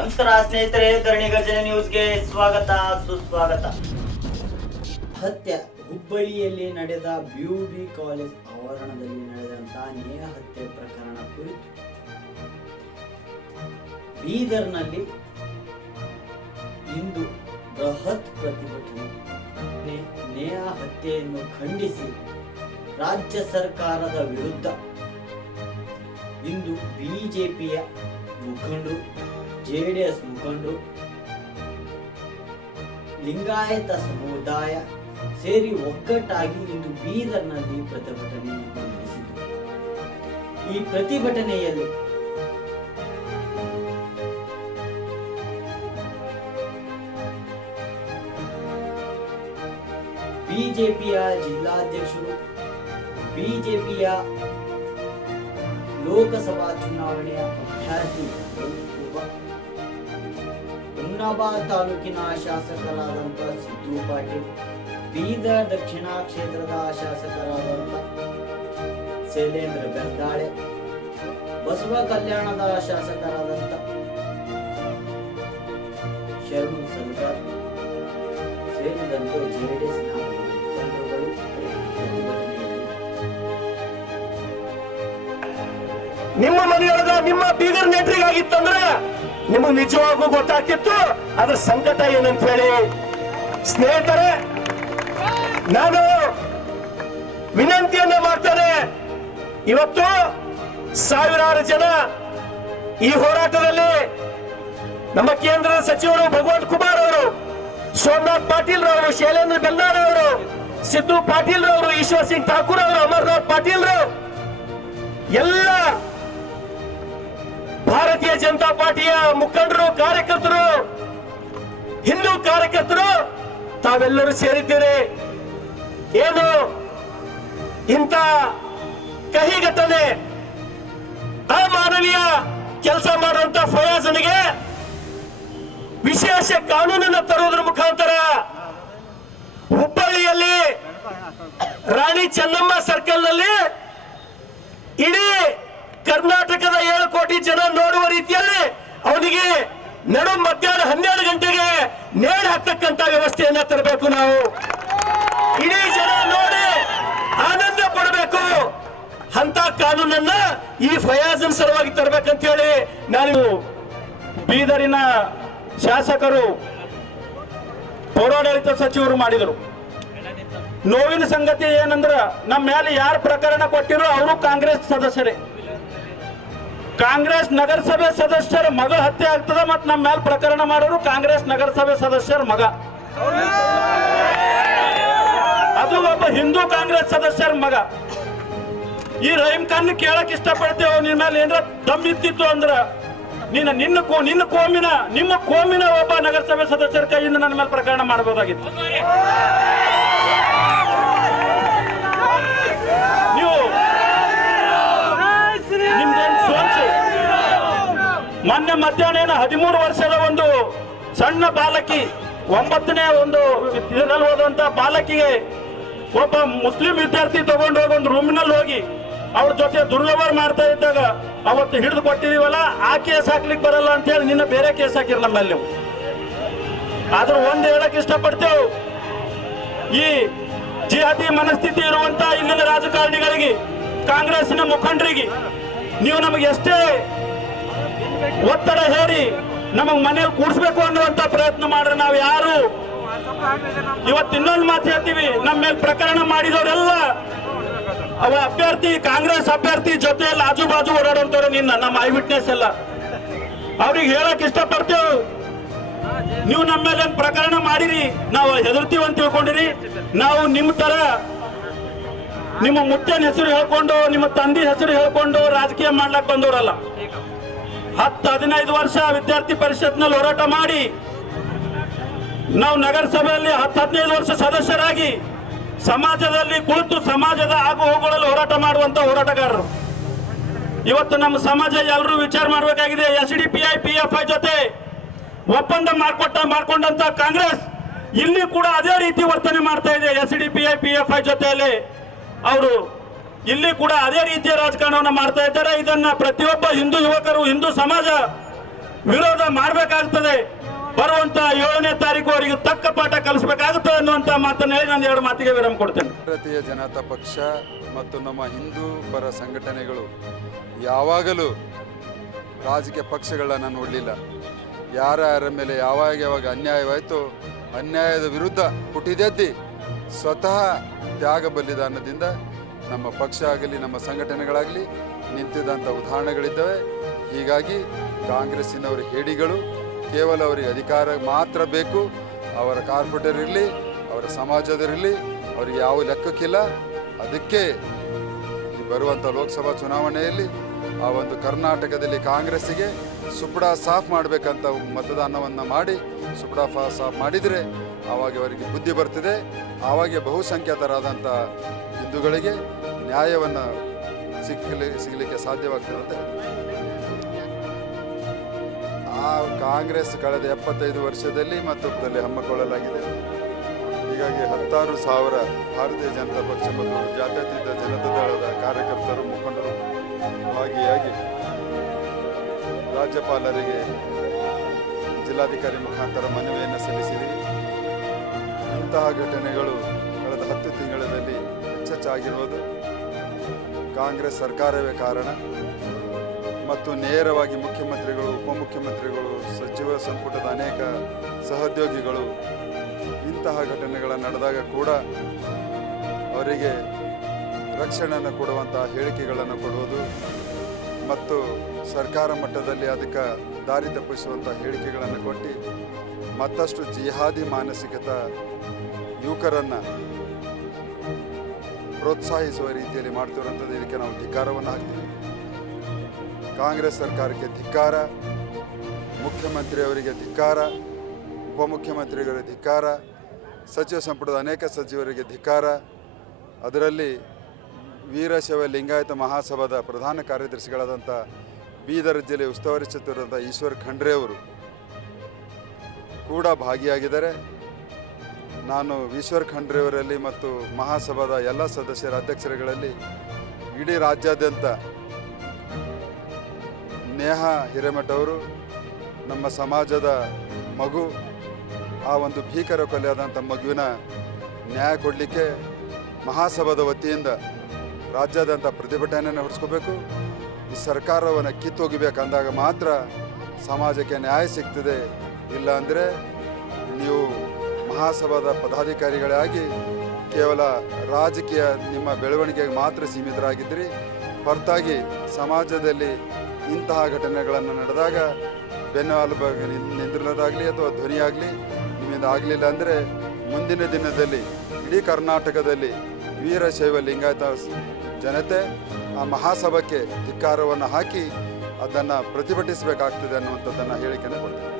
ನಮಸ್ಕಾರ ಸ್ನೇಹಿತರೆ, ಧರಣಿ ಗರ್ಜನೆ ನ್ಯೂಸ್ಗೆ ಸ್ವಾಗತ, ಸುಸ್ವಾಗತ. ಹತ್ಯೆ. ಹುಬ್ಬಳ್ಳಿಯಲ್ಲಿ ನಡೆದ ಬ್ಯೂಟಿ ಕಾಲೇಜ್ ಆವರಣದಲ್ಲಿ ನಡೆದಂತಹ ನೇರ ಹತ್ಯೆ ಪ್ರಕರಣ ಕುರಿತು ಬೀದರ್ನಲ್ಲಿ ಇಂದು ಬೃಹತ್ ಪ್ರತಿಭಟನೆ. ನೆ- ನೇಹ ಹತ್ಯೆಯನ್ನು ಖಂಡಿಸಿ ರಾಜ್ಯ ಸರ್ಕಾರದ ವಿರುದ್ಧ ಇಂದು ಬಿಜೆಪಿಯ ಮುಖಂಡರು ಜೆಡಿಎಸ್ ಮುಖಂಡರು ಲಿಂಗಾಯತ ಸಮುದಾಯ ಸೇರಿ ಒಗ್ಗಟ್ಟಾಗಿ ಇಂದು ಬೀದರ್ನಲ್ಲಿ ಪ್ರತಿಭಟನೆ ನಡೆಸಿದರು ಈ ಪ್ರತಿಭಟನೆಯಲ್ಲಿ ಬಿಜೆಪಿಯ ಜಿಲ್ಲಾಧ್ಯಕ್ಷರು, ಬಿಜೆಪಿಯ ಲೋಕಸಭಾ ಚುನಾವಣೆಯ ಅಭ್ಯರ್ಥಿ ಹುಮ್ನಾಬಾದ್ ತಾಲೂಕಿನ ಶಾಸಕರಾದಂಥ ಸಿದ್ದು ಪಾಟೀಲ್ ಬೀದರ್ ದಕ್ಷಿಣ ಕ್ಷೇತ್ರದ ಶಾಸಕರಾದಂಥ ಶೈಲೇಂದ್ರ ಬೆಳ್ತಾಳೆ ಬಸವ ಕಲ್ಯಾಣದ ಶಾಸಕರಾದಂಥ ಶರಣು ಸಂಕರ್ ಸೇರಿದಂತೆ ಜೆಡಿಎಸ್ನ ನಿಮ್ಮ ಮನೆಯೊಳಗ ನಿಮ್ಮ ಬೀದರ್ ನೆಟ್ರಿಗಾಗಿತ್ತಂದ್ರ ನಿಮಗೆ ನಿಜವಾಗೂ ಗೊತ್ತಾಗ್ತಿತ್ತು? ಅದ್ರ ಸಂಕಟ ಏನಂತ ಹೇಳಿ ಸ್ನೇಹಿತರೆ, ನಾನು ವಿನಂತಿಯನ್ನ ಮಾಡ್ತೇನೆ. ಇವತ್ತು ಸಾವಿರಾರು ಜನ ಈ ಹೋರಾಟದಲ್ಲಿ ನಮ್ಮ ಕೇಂದ್ರದ ಸಚಿವರು ಭಗವಂತ ಕುಮಾರ್ ಅವರು, ಸೋಮನಾಥ್ ಪಾಟೀಲ್ ರವರು ಶೈಲೇಂದ್ರ ಬೆಲ್ಲಾರ್ ಅವರು, ಸಿದ್ದು ಪಾಟೀಲ್ ರವರು ಈಶ್ವರ್ ಸಿಂಗ್ ಠಾಕೂರ್ ಅವರು, ಅಮರ್ನಾಥ್ ಪಾಟೀಲ್ ರವರು ಎಲ್ಲ ಭಾರತೀಯ ಜನತಾ ಪಾರ್ಟಿಯ ಮುಖಂಡರು, ಕಾರ್ಯಕರ್ತರು, ಹಿಂದೂ ಕಾರ್ಯಕರ್ತರು, ತಾವೆಲ್ಲರೂ ಸೇರಿದ್ದೀರಿ. ಏನು ಇಂಥ ಕಹಿ ಘಟನೆ ಅಮಾನವೀಯ ಕೆಲಸ ಮಾಡುವಂತ ಫಯಾಜನಿಗೆ ವಿಶೇಷ ಕಾನೂನನ್ನು ತರುವುದರ ಮುಖಾಂತರ ಹುಬ್ಬಳ್ಳಿಯಲ್ಲಿ ರಾಣಿ ಚೆನ್ನಮ್ಮ ಸರ್ಕಲ್ನಲ್ಲಿ ಇಡೀ ಕರ್ನಾಟಕದ ಏಳು ಕೋಟಿ ಜನ ನೋಡುವ ರೀತಿಯಲ್ಲಿ ಅವನಿಗೆ ನಡು ಮಧ್ಯಾಹ್ನ ಹನ್ನೆರಡು ಗಂಟೆಗೆ ನೇರ ಹಾಕ್ತಕ್ಕಂತ ವ್ಯವಸ್ಥೆಯನ್ನ ತರಬೇಕು ನಾವು. ಇಡೀ ಜನ ನೋಡಿ ಆನಂದ ಪಡಬೇಕು. ಅಂತ ಕಾನೂನನ್ನ ಈ ಫಯಾಜನ್ ಸಲುವಾಗಿ ತರಬೇಕಂತ ಹೇಳಿ ನಾನು ಬೀದರಿನ ಶಾಸಕರು, ಪೌರಾಡಳಿತ ಸಚಿವರು ಮಾಡಿದರು. ನೋವಿನ ಸಂಗತಿ ಏನಂದ್ರ, ನಮ್ಮ ಮೇಲೆ ಯಾರು ಪ್ರಕರಣ ಕೊಟ್ಟಿರೋ ಅವರು ಕಾಂಗ್ರೆಸ್ ಸದಸ್ಯರೇ. ಕಾಂಗ್ರೆಸ್ ನಗರಸಭೆ ಸದಸ್ಯರ ಮಗ ಹತ್ಯೆ ಆಗ್ತದ ಮತ್ತು ನಮ್ಮ ಮೇಲೆ ಪ್ರಕರಣ ಮಾಡೋರು ಕಾಂಗ್ರೆಸ್ ನಗರಸಭೆ ಸದಸ್ಯರ ಮಗ. ಅದು ಒಬ್ಬ ಹಿಂದೂ ಕಾಂಗ್ರೆಸ್ ಸದಸ್ಯರ ಮಗ. ಈ ರಹೀಂ ಖಾನ್ ಕೇಳಕ್ ಇಷ್ಟಪಡ್ತೇವೆ ನಿನ್ನ ಮೇಲೆ ಏನಾರ ದಮ್ ಇತ್ತಿತ್ತು ಅಂದ್ರ ನೀನು ನಿನ್ನ ಕೋ, ನಿನ್ನ ಕೋಮಿನ, ನಿಮ್ಮ ಕೋಮಿನ ಒಬ್ಬ ನಗರಸಭೆ ಸದಸ್ಯರ ಕೈಯಿಂದ ನನ್ನ ಮೇಲೆ ಪ್ರಕರಣ ಮಾಡಬಹುದಾಗಿತ್ತು ಮೊನ್ನೆ ಮಧ್ಯಾಹ್ನ ಏನ ಹದಿಮೂರು ವರ್ಷದ ಒಂದು ಸಣ್ಣ ಬಾಲಕಿ, ಒಂಬತ್ತನೇ ಒಂದು ಇದರಲ್ಲಿ ಹೋದಂತ ಬಾಲಕಿಗೆ ಒಬ್ಬ ಮುಸ್ಲಿಂ ವಿದ್ಯಾರ್ಥಿ ತಗೊಂಡು ಹೋಗಿ ಒಂದು ರೂಮಿನಲ್ಲಿ ಹೋಗಿ ಅವ್ರ ಜೊತೆ ದುರ್ವ್ಯವಹಾರ ಮಾಡ್ತಾ ಇದ್ದಾಗ ಅವತ್ತು ಹಿಡಿದು ಕೊಟ್ಟಿದೀವಲ್ಲ ಆ ಕೇಸ್ ಹಾಕ್ಲಿಕ್ಕೆ ಬರಲ್ಲ ಅಂತ ಹೇಳಿ ನಿನ್ನ ಬೇರೆ ಕೇಸ್ ಹಾಕಿರ್ ನಮ್ಮಲ್ಲಿ ನೀವು. ಆದ್ರೂ ಒಂದು ಹೇಳಕ್ ಇಷ್ಟಪಡ್ತೇವೆ. ಈ ಜಿಹಾದಿ ಮನಸ್ಥಿತಿ ಇರುವಂತ ಇಲ್ಲಿನ ರಾಜಕಾರಣಿಗಳಿಗೆ ಕಾಂಗ್ರೆಸ್ನ ಮುಖಂಡರಿಗೆ, ನೀವು ನಮಗೆ ಎಷ್ಟೇ ಒತ್ತಡ ಹೇರಿ, ನಮಗ್ ಮನೇಲಿ ಕೂಡಿಸ್ಬೇಕು ಅನ್ನುವಂತ ಪ್ರಯತ್ನ ಮಾಡ್ರೆ ನಾವು ಯಾರು? ಇವತ್ತು ಇನ್ನೊಂದು ಮಾತು ಹೇಳ್ತೀವಿ ನಮ್ಮ ಮೇಲೆ ಪ್ರಕರಣ ಮಾಡಿದವರೆಲ್ಲ, ಅವ ಅಭ್ಯರ್ಥಿ, ಕಾಂಗ್ರೆಸ್ ಅಭ್ಯರ್ಥಿ ಜೊತೆಯಲ್ಲಿ ಆಜು ಬಾಜು ಓಡಾಡುವಂತವ್ರು ನಿನ್ನ, ನಮ್ಮ ಐ ವಿಟ್ನೆಸ್ ಎಲ್ಲ. ಅವ್ರಿಗೆ ಹೇಳಕ್ ಇಷ್ಟಪಡ್ತೇವೆ. ನೀವು ನಮ್ಮ ಮೇಲೆ ಪ್ರಕರಣ ಮಾಡಿರಿ, ನಾವು ಹೆದರ್ತೀವಿ ಅಂತ ತಿಳ್ಕೊಂಡಿರಿ. ನಾವು ನಿಮ್ಮ ತರ ನಿಮ್ಮ ಮುತ್ತನ ಹೆಸರು ಹೇಳ್ಕೊಂಡು, ನಿಮ್ಮ ತಂದೆ ಹೆಸರು ಹೇಳ್ಕೊಂಡು ರಾಜಕೀಯ ಮಾಡ್ಲಕ್ ಬಂದವರಲ್ಲ. ಹತ್ತು ಹದಿನೈದು ವರ್ಷ ವಿದ್ಯಾರ್ಥಿ ಪರಿಷತ್ನಲ್ಲಿ ಹೋರಾಟ ಮಾಡಿ ನಾವು ನಗರಸಭೆಯಲ್ಲಿ ಹತ್ತು ಹದಿನೈದು ವರ್ಷ ಸದಸ್ಯರಾಗಿ ಸಮಾಜದಲ್ಲಿ ಕುಳಿತು ಸಮಾಜದ ಆಗು ಹೋಗುಗಳಲ್ಲಿ ಹೋರಾಟ ಮಾಡುವಂತ ಹೋರಾಟಗಾರರು. ಇವತ್ತು ನಮ್ಮ ಸಮಾಜ ಎಲ್ಲರೂ ವಿಚಾರ ಮಾಡಬೇಕಾಗಿದೆ. S D P I, P F I ಜೊತೆ ಒಪ್ಪಂದ ಮಾಡಿಕೊಟ್ಟ ಮಾಡಿಕೊಂಡಂತ ಕಾಂಗ್ರೆಸ್ ಇಲ್ಲಿ ಕೂಡ ಅದೇ ರೀತಿ ವರ್ತನೆ ಮಾಡ್ತಾ ಇದೆ. S D P I, P F I ಜೊತೆಯಲ್ಲಿ ಅವರು ಇಲ್ಲಿ ಕೂಡ ಅದೇ ರೀತಿಯ ರಾಜಕಾರಣವನ್ನು ಮಾಡ್ತಾ ಇದ್ದಾರೆ. ಇದನ್ನ ಪ್ರತಿಯೊಬ್ಬ ಹಿಂದೂ ಯುವಕರು, ಹಿಂದೂ ಸಮಾಜ ವಿರೋಧ ಮಾಡಬೇಕಾಗ್ತದೆ. ಬರುವಂತ ಏಳನೇ ತಾರೀಕು ಅವರಿಗೆ ತಕ್ಕ ಪಾಠ ಕಲಿಸಬೇಕಾಗುತ್ತದೆ ಅನ್ನುವಂತ ಮಾತನ್ನ ಹೇಳಿ ನಾನು ಎರಡು ಮಾತಿಗೆ ವಿರಾಮ ಕೊಡ್ತೇನೆ. ಭಾರತೀಯ ಜನತಾ ಪಕ್ಷ ಮತ್ತು ನಮ್ಮ ಹಿಂದೂ ಪರ ಸಂಘಟನೆಗಳು ಯಾವಾಗಲೂ ರಾಜಕೀಯ ಪಕ್ಷಗಳನ್ನ ನೋಡಲಿಲ್ಲ. ಯಾರ್ಯಾರ ಮೇಲೆ ಯಾವಾಗ ಯಾವಾಗ ಅನ್ಯಾಯವಾಯಿತು ಅನ್ಯಾಯದ ವಿರುದ್ಧ ಪುಟಿದೆದ್ದಿ ಸ್ವತಃ ತ್ಯಾಗ ಬಲಿದಾನದಿಂದ ನಮ್ಮ ಪಕ್ಷ ಆಗಲಿ, ನಮ್ಮ ಸಂಘಟನೆಗಳಾಗಲಿ ನಿಂತಿದ್ದಂಥ ಉದಾಹರಣೆಗಳಿದ್ದಾವೆ. ಹೀಗಾಗಿ ಕಾಂಗ್ರೆಸ್ಸಿನವರ ಹೇಡಿಗಳು ಕೇವಲ ಅವರಿಗೆ ಅಧಿಕಾರ ಮಾತ್ರ ಬೇಕು. ಅವರ ಕಾರ್ಪೊರೇಟರಿರಲಿ ಅವರ ಸಮಾಜದಿರಲಿ ಅವರಿಗೆ ಯಾವ ಲೆಕ್ಕಕ್ಕಿಲ್ಲ. ಅದಕ್ಕೆ ಈ ಬರುವಂಥ ಲೋಕಸಭಾ ಚುನಾವಣೆಯಲ್ಲಿ ಆ ಒಂದು ಕರ್ನಾಟಕದಲ್ಲಿ ಕಾಂಗ್ರೆಸ್ಸಿಗೆ ಸುಪ್ಡ ಸಾಫ್ ಮಾಡಬೇಕಂತ ಮತದಾನವನ್ನು ಮಾಡಿ ಸುಪ್ಡ ಫಾ ಸಾಫ್ ಮಾಡಿದರೆ ಆವಾಗ ಅವರಿಗೆ ಬುದ್ಧಿ ಬರ್ತಿದೆ. ಆವಾಗ ಬಹುಸಂಖ್ಯಾತರಾದಂಥ ಹಿಂದೂಗಳಿಗೆ ನ್ಯಾಯವನ್ನು ಸಿಕ್ಕಲಿ ಸಿಗಲಿಕ್ಕೆ ಸಾಧ್ಯವಾಗ್ತದೆ ಆ ಕಾಂಗ್ರೆಸ್ ಕಳೆದ ಎಪ್ಪತ್ತೈದು ವರ್ಷದಲ್ಲಿ ಮತ್ತೊಬ್ಬದಲ್ಲಿ ಹಮ್ಮಿಕೊಳ್ಳಲಾಗಿದೆ. ಹೀಗಾಗಿ ಹತ್ತಾರು ಸಾವಿರ ಭಾರತೀಯ ಜನತಾ ಪಕ್ಷ ಮತ್ತು ಜಾತ್ಯತೀತ ಜನತಾ ದಳದ ಕಾರ್ಯಕರ್ತರು, ಮುಖಂಡರು ಭಾಗಿಯಾಗಿ ರಾಜ್ಯಪಾಲರಿಗೆ ಜಿಲ್ಲಾಧಿಕಾರಿ ಮುಖಾಂತರ ಮನವಿಯನ್ನು ಸಲ್ಲಿಸಿದೆ ಇಂತಹ ಘಟನೆಗಳು ಕಳೆದ ಹತ್ತು ತಿಂಗಳಲ್ಲಿ ಹೆಚ್ಚೆಚ್ಚಾಗಿರುವುದು ಕಾಂಗ್ರೆಸ್ ಸರ್ಕಾರವೇ ಕಾರಣ. ಮತ್ತು ನೇರವಾಗಿ ಮುಖ್ಯಮಂತ್ರಿಗಳು, ಉಪಮುಖ್ಯಮಂತ್ರಿಗಳು, ಸಚಿವ ಸಂಪುಟದ ಅನೇಕ ಸಹೋದ್ಯೋಗಿಗಳು, ಇಂತಹ ಘಟನೆಗಳ ನಡೆದಾಗ ಕೂಡ ಅವರಿಗೆ ರಕ್ಷಣೆಯನ್ನು ಕೊಡುವಂತಹ ಹೇಳಿಕೆಗಳನ್ನು ಕೊಡುವುದು ಮತ್ತು ಸರ್ಕಾರ ಮಟ್ಟದಲ್ಲಿ ಅದಕ್ಕೆ ದಾರಿ ತಪ್ಪಿಸುವಂಥ ಹೇಳಿಕೆಗಳನ್ನು ಕೊಟ್ಟು ಮತ್ತಷ್ಟು ಜಿಹಾದಿ ಮಾನಸಿಕತ ಯುವಕರನ್ನು ಪ್ರೋತ್ಸಾಹಿಸುವ ರೀತಿಯಲ್ಲಿ ಮಾಡ್ತಿರುವಂಥದ್ದು ಇದಕ್ಕೆ ನಾವು ಧಿಕ್ಕಾರವನ್ನು ಹಾಕ್ತೀವಿ. ಕಾಂಗ್ರೆಸ್ ಸರ್ಕಾರಕ್ಕೆ ಧಿಕ್ಕಾರ ಮುಖ್ಯಮಂತ್ರಿಯವರಿಗೆ ಧಿಕ್ಕಾರ ಉಪಮುಖ್ಯಮಂತ್ರಿಗಳಿಗೆ ಧಿಕ್ಕಾರ ಸಚಿವ ಸಂಪುಟದ ಅನೇಕ ಸಚಿವರಿಗೆ ಧಿಕ್ಕಾರ ಅದರಲ್ಲಿ ವೀರಶೈವ ಲಿಂಗಾಯತ ಮಹಾಸಭಾದ ಪ್ರಧಾನ ಕಾರ್ಯದರ್ಶಿಗಳಾದಂಥ ಬೀದರ್ ಜಿಲ್ಲೆ ಉಸ್ತುವಾರಿ ಸಚಿವರಾದಂಥ ಈಶ್ವರ್ ಖಂಡ್ರೆ ಅವರು ಕೂಡ ಭಾಗಿಯಾಗಿದ್ದಾರೆ. ನಾನು ಈಶ್ವರ್ ಖಂಡ್ರೆಯವರಲ್ಲಿ ಮತ್ತು ಮಹಾಸಭಾದ ಎಲ್ಲ ಸದಸ್ಯರ ಅಧ್ಯಕ್ಷರುಗಳಲ್ಲಿ ಇಡೀ ರಾಜ್ಯಾದ್ಯಂತ ನೇಹ ಹಿರೇಮಠ ಅವರು, ನಮ್ಮ ಸಮಾಜದ ಮಗು, ಆ ಒಂದು ಭೀಕರ ಕೊಲೆಯಾದಂಥ ಮಗುವಿನ ನ್ಯಾಯ ಕೊಡಲಿಕ್ಕೆ ಮಹಾಸಭಾದ ವತಿಯಿಂದ ರಾಜ್ಯಾದ್ಯಂತ ಪ್ರತಿಭಟನೆಯನ್ನು ಹೊರಿಸ್ಕೋಬೇಕು. ಈ ಸರ್ಕಾರವನ್ನು ಕಿತ್ತೊಗಿಬೇಕಂದಾಗ ಮಾತ್ರ ಸಮಾಜಕ್ಕೆ ನ್ಯಾಯ ಸಿಗ್ತದೆ. ಇಲ್ಲ ಅಂದರೆ ನೀವು ಮಹಾಸಭಾದ ಪದಾಧಿಕಾರಿಗಳಾಗಿ ಕೇವಲ ರಾಜಕೀಯ ನಿಮ್ಮ ಬೆಳವಣಿಗೆಗೆ ಮಾತ್ರ ಸೀಮಿತರಾಗಿದ್ದಿರಿ. ಹೊರತಾಗಿ ಸಮಾಜದಲ್ಲಿ ಇಂತಹ ಘಟನೆಗಳನ್ನು ನಡೆದಾಗ ಬೆನ್ನು ನಿನ್- ನಿಂದಿರೋದಾಗಲಿ ಅಥವಾ ಧ್ವನಿಯಾಗಲಿ ನಿಮ್ಮಿಂದ ಆಗಲಿಲ್ಲ ಅಂದರೆ ಮುಂದಿನ ದಿನದಲ್ಲಿ ಇಡೀ ಕರ್ನಾಟಕದಲ್ಲಿ ವೀರಶೈವ ಲಿಂಗಾಯತ ಜನತೆ ಆ ಮಹಾಸಭಕ್ಕೆ ಧಿಕ್ಕಾರವನ್ನು ಹಾಕಿ ಅದನ್ನು ಪ್ರತಿಭಟಿಸಬೇಕಾಗ್ತದೆ ಅನ್ನುವಂಥದ್ದನ್ನು ಹೇಳಿಕೆಯನ್ನು ಕೊಡ್ತೀನಿ.